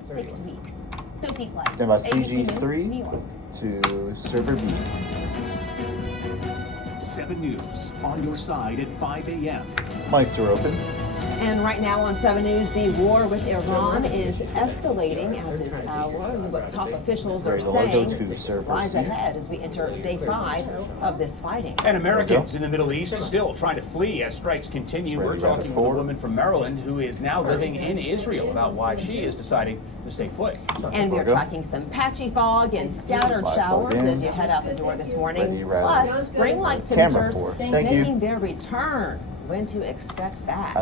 6 weeks. Sophie Flight, Stand by ABC News, CG3 New York. to server B. 7 News on your side at 5 a.m. Mics are open. And right now on 7 News, the war with Iran is escalating at this hour. What top officials are saying lies ahead as we enter day 5 of this fighting. And Americans in the Middle East still trying to flee as strikes continue. We're talking with a woman from Maryland who is now living in Israel about why she is deciding to stay put. And we're tracking some patchy fog and scattered showers as you head out the door this morning. Plus, spring-like temperatures making their return. When to expect that.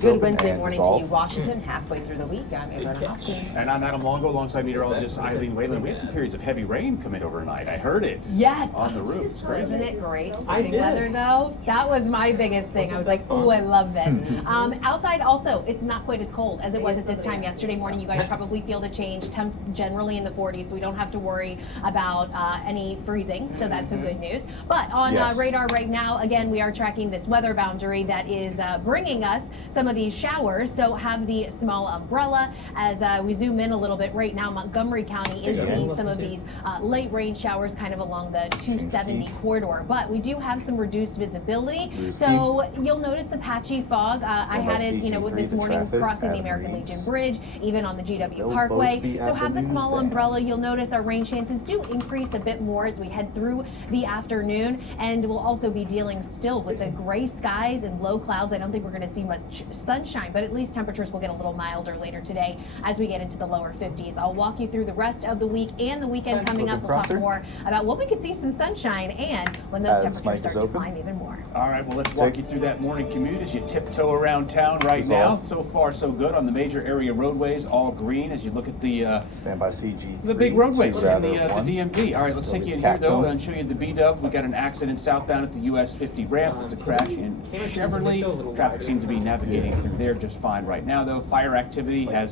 Good Wednesday morning to you, Washington. Halfway through the week, I'm Adriana Hopkins. And I'm Adam Longo alongside meteorologist Eileen Whalen. We had some periods of heavy rain come in overnight. I heard it. Yes. On the roof. It's crazy. Isn't it great? Spring weather though. That was my biggest thing. I was like, oh, I love this. Outside also, it's not quite as cold as it was at this time yesterday morning. You guys probably feel the change. Temps generally in the 40s, so we don't have to worry about any freezing. So that's some good news. But on radar right now, again, we are tracking this weather boundary that is bringing us some of these showers. So have the small umbrella as we zoom in a little bit. Right now, Montgomery County is seeing some of these late rain showers kind of along the 270 corridor. But we do have some reduced visibility. So you'll notice a patchy fog. I had it, this morning crossing the American Legion Bridge, even on the GW Parkway. So have the small umbrella. You'll notice our rain chances do increase a bit more as we head through the afternoon. And we'll also be dealing still with the gray skies and low clouds. I don't think we're going to see much sunshine, but at least temperatures will get a little milder later today as we get into the lower 50s. I'll walk you through the rest of the week and the weekend coming up. We'll talk more about when we could see some sunshine and when those temperatures start to climb even more. All right, well, let's walk you through that morning commute as you tiptoe around town right now. So far, so good on the major area roadways, all green as you look at the Stand by CG. The big roadways in the DMV. All right, let's take you in here though and show you the B-dub. We got an accident southbound at the US 50 ramp. It's a crash in Chevrolet. Traffic seems to be navigating through there just fine right now, though. Fire activity has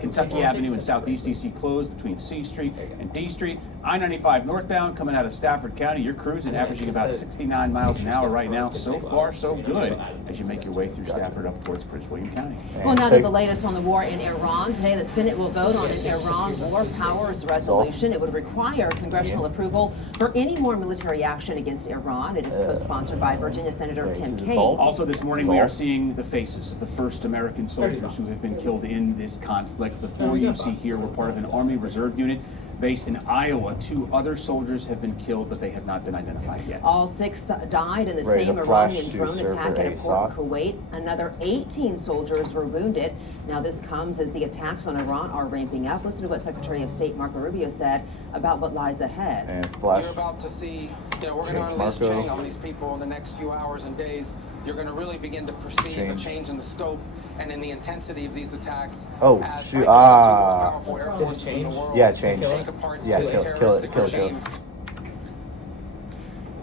Kentucky Avenue in Southeast DC closed between C Street and D Street. I-95 northbound coming out of Stafford County. You're cruising, averaging about 69 miles an hour right now. So far, so good as you make your way through Stafford up towards Prince William County. Well, now to the latest on the war in Iran. Today, the Senate will vote on an Iran War Powers Resolution. It would require congressional approval for any more military action against Iran. It is co-sponsored by Virginia Senator Tim Kaine. Also this morning, we are seeing the faces of the first American soldiers who have been killed in this conflict. The 4 you see here were part of an Army Reserve unit based in Iowa. 2 other soldiers have been killed, but they have not been identified yet. All 6 died in the same Iranian drone attack in a port in Kuwait. Another 18 soldiers were wounded. Now this comes as the attacks on Iran are ramping up. Listen to what Secretary of State Marco Rubio said about what lies ahead. You're about to see, we're going to unleash change on these people in the next few hours and days. You're going to really begin to perceive a change in the scope and in the intensity of these attacks. As two most powerful air forces in the world take apart this terroristic regime.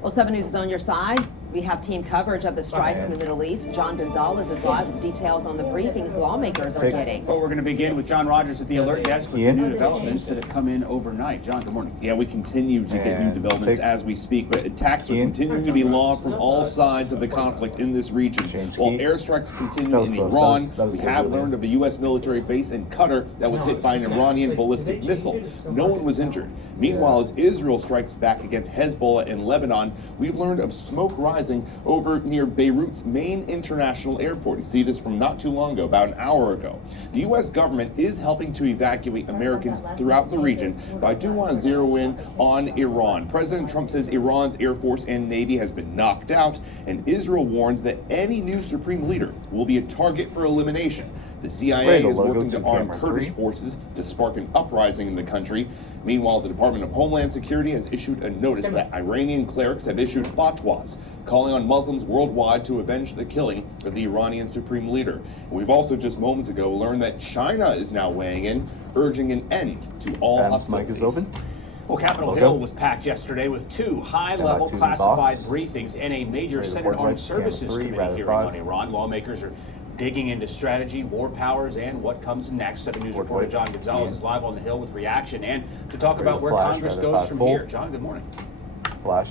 Well, 7 News is on your side. We have team coverage of the strikes in the Middle East. John Gonzalez is live with details on the briefings lawmakers are getting. Well, we're going to begin with John Rogers at the alert desk with the new developments that have come in overnight. John, good morning. Yeah, we continue to get new developments as we speak, but attacks are continuing to be launched from all sides of the conflict in this region. While airstrikes continue in Iran, we have learned of a U.S. military base in Qatar that was hit by an Iranian ballistic missile. No one was injured. Meanwhile, as Israel strikes back against Hezbollah in Lebanon, we've learned of smoke rising over near Beirut's main international airport. You see this from not too long ago, about an hour ago. The U.S. government is helping to evacuate Americans throughout the region, but I do want to zero in on Iran. President Trump says Iran's Air Force and Navy has been knocked out, and Israel warns that any new supreme leader will be a target for elimination. The CIA is working to arm Kurdish forces to spark an uprising in the country. Meanwhile, the Department of Homeland Security has issued a notice that Iranian clerics have issued fatwas calling on Muslims worldwide to avenge the killing of the Iranian supreme leader. And we've also just moments ago learned that China is now weighing in, urging an end to all hostilities. Mic is open. Well, Capitol Hill was packed yesterday with 2 high-level classified briefings and a major Senate Armed Services Committee hearing on Iran. Lawmakers are digging into strategy, war powers, and what comes next. 7 News reporter John Gonzalez is live on the Hill with reaction and to talk about where Congress goes from here. John, good morning. Flash.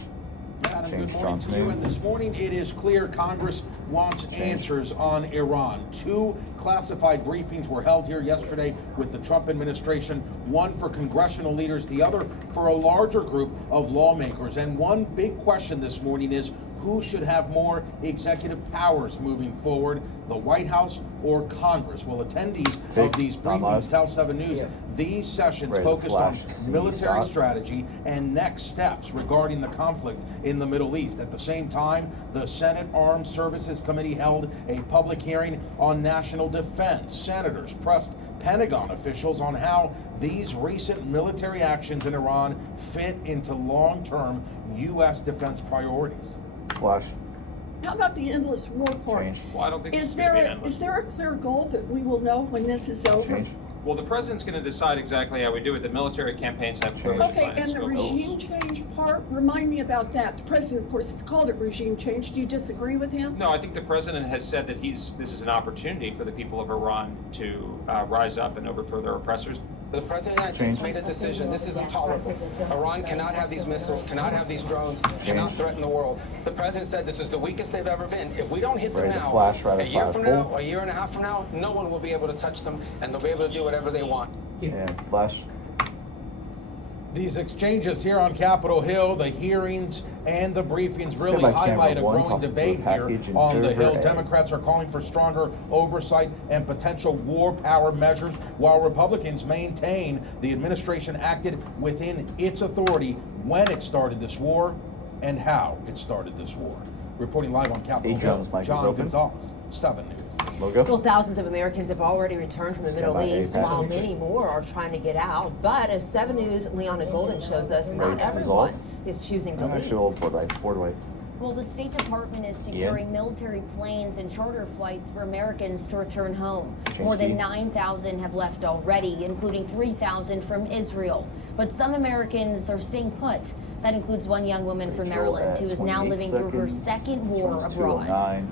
Adam Change good morning John's to you. name. And this morning it is clear Congress wants answers on Iran. 2 classified briefings were held here yesterday with the Trump administration, one for congressional leaders, the other for a larger group of lawmakers. And one big question this morning is, who should have more executive powers moving forward, the White House or Congress? Well, attendees of these briefings tell 7 News these sessions focused on military strategy and next steps regarding the conflict in the Middle East. At the same time, the Senate Armed Services Committee held a public hearing on national defense. Senators pressed Pentagon officials on how these recent military actions in Iran fit into long-term U.S. defense priorities. Flash. How about the endless war part? Change. Well, I don't think Is it's going to be an there endless. is there a clear goal that we will know when this is over? Change. Well, the president's going to decide exactly how we do it. The military campaigns have clearly Okay, defined and the scope. regime change part, remind me about that. The president, of course, has called it regime change. Do you disagree with him? No, I think the president has said that this is an opportunity for the people of Iran to rise up and overthrow their oppressors. The President of the United States made a decision. This is intolerable. Iran cannot have these missiles, cannot have these drones, cannot threaten the world. The President said this is the weakest they've ever been. If we don't hit them now, a year from now, a year and a half from now, no one will be able to touch them, and they'll be able to do whatever they want. And Flash. These exchanges here on Capitol Hill, the hearings and the briefings really highlight a growing debate here on the Hill. Democrats are calling for stronger oversight and potential war power measures, while Republicans maintain the administration acted within its authority when it started this war and how it started this war. Reporting live on Capitol Hill, John Gonzalez, 7 News. Logo. Well, thousands of Americans have already returned from the Middle East, while many more are trying to get out. But as 7 News' Leona Golden shows us, not everyone is choosing to leave. Actually, old board white. Well, the State Department is securing military planes and charter flights for Americans to return home. More than 9,000 have left already, including 3,000 from Israel. But some Americans are staying put. That includes one young woman from Maryland who is now living through her second war abroad.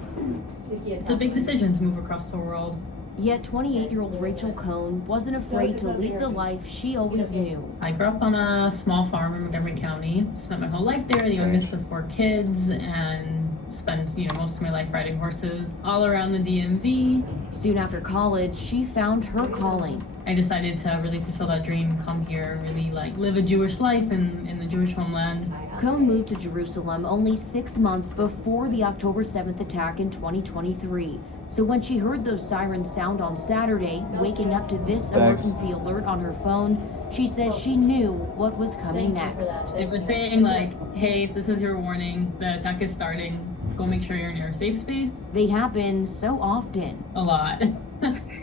It's a big decision to move across the world. Yet 28-year-old Rachel Cohn wasn't afraid to leave the life she always knew. I grew up on a small farm in Montgomery County, spent my whole life there, the youngest of 4 kids, and spent most of my life riding horses all around the DMV. Soon after college, she found her calling. I decided to really fulfill that dream, come here, really live a Jewish life in the Jewish homeland. Cohn moved to Jerusalem only 6 months before the October 7th attack in 2023. So when she heard those sirens sound on Saturday, waking up to this emergency alert on her phone, she says she knew what was coming next. It was saying hey, this is your warning, the attack is starting, go make sure you're near a safe space. They happen so often. A lot.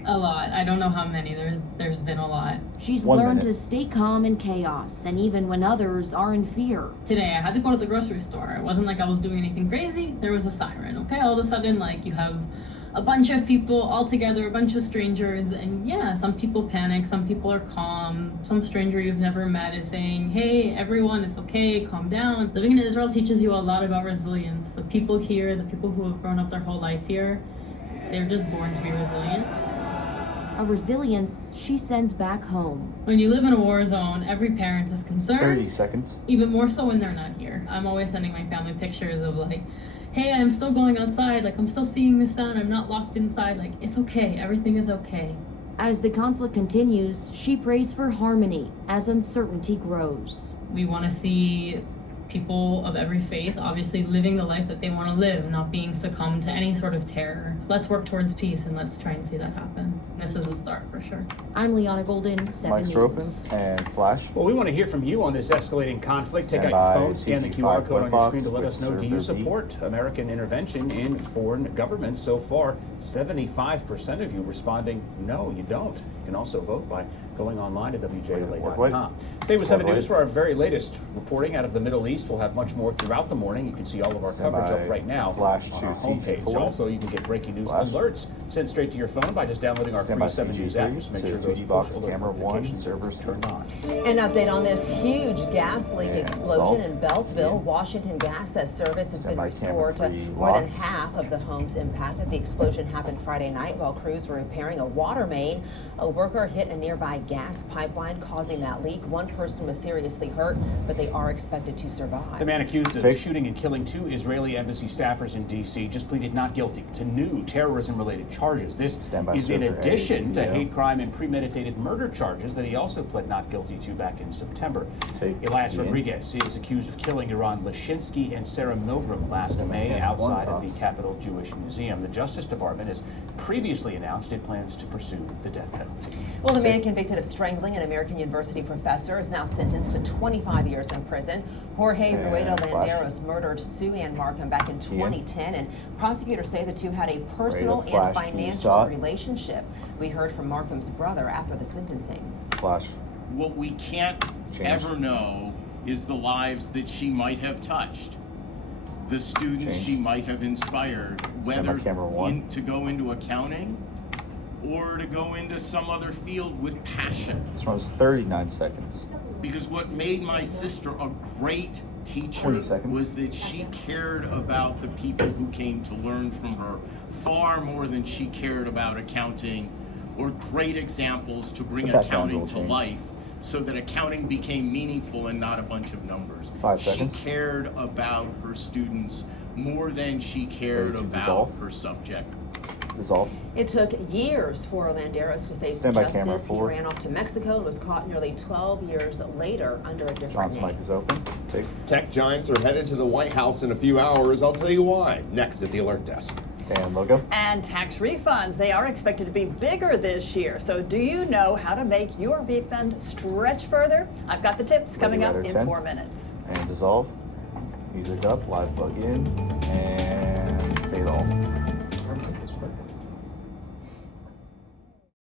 A lot. I don't know how many. There's been a lot. She's learned to stay calm in chaos, and even when others are in fear. Today, I had to go to the grocery store. It wasn't like I was doing anything crazy. There was a siren, okay? All of a sudden, you have a bunch of people all together, a bunch of strangers, and yeah, some people panic, some people are calm. Some stranger you've never met is saying, hey, everyone, it's okay, calm down. Living in Israel teaches you a lot about resilience. The people here, the people who have grown up their whole life here, they're just born to be resilient. A resilience she sends back home. When you live in a war zone, every parent is concerned. 30 seconds. Even more so when they're not here. I'm always sending my family pictures of hey, I'm still going outside, I'm still seeing the sun, I'm not locked inside, it's okay, everything is okay. As the conflict continues, she prays for harmony as uncertainty grows. We want to see people of every faith obviously living the life that they want to live, not being succumbed to any sort of terror. Let's work towards peace and let's try and see that happen. This is a start for sure. I'm Leona Golden, 7 News. Mics are open and Flash. Well, we want to hear from you on this escalating conflict. Take out your phone, scan the QR code on your screen to let us know. Do you support American intervention in foreign governments? So far, 75% of you responding, no, you don't. You can also vote by going online to WJLA.com. Stay with 7 News for our very latest reporting out of the Middle East. We'll have much more throughout the morning. You can see all of our coverage up right now on our homepage. Also, you can get breaking news alerts sent straight to your phone by just downloading our free 7 News app. Just make sure those push alert notifications are turned on. An update on this huge gas leak explosion in Beltsville. Washington Gas says service has been restored to more than half of the homes impacted. The explosion happened Friday night while crews were repairing a water main. A worker hit a nearby gas pipeline, causing that leak. One person was seriously hurt, but they are expected to survive. survive. The man accused of Fake. shooting and killing 2 Israeli embassy staffers in D.C. just pleaded not guilty to new terrorism-related charges. This is in addition to hate crime and premeditated murder charges that he also pled not guilty to back in September. Elias Rodriguez is accused of killing Iran Lashinsky and Sarah Milgram last May outside of the Capitol Jewish Museum. The Justice Department has previously announced it plans to pursue the death penalty. Well, the man convicted of strangling an American university professor is now sentenced to 25 years in prison. Jorge Rueda Landeros murdered Sue Ann Markham back in 2010, and prosecutors say the two had a personal and financial relationship. We heard from Markham's brother after the sentencing. Flash. What we can't ever know is the lives that she might have touched, the students she might have inspired, whether to go into accounting or to go into some other field with passion. This one was 39 seconds. Because what made my sister a great teacher was that she cared about the people who came to learn from her far more than she cared about accounting or great examples to bring accounting to life, so that accounting became meaningful and not a bunch of numbers. 5 seconds. She cared about her students more than she cared about her subject. Dissolve. It took years for Landeros to face justice. He ran off to Mexico and was caught nearly 12 years later under a different name. Mic is open. Tech giants are headed to the White House in a few hours. I'll tell you why. Next at the Alert Desk. And logo. And tax refunds, they are expected to be bigger this year. So do you know how to make your refund stretch further? I've got the tips coming up in 4 minutes. And dissolve. Music up, live plug in, and fade all.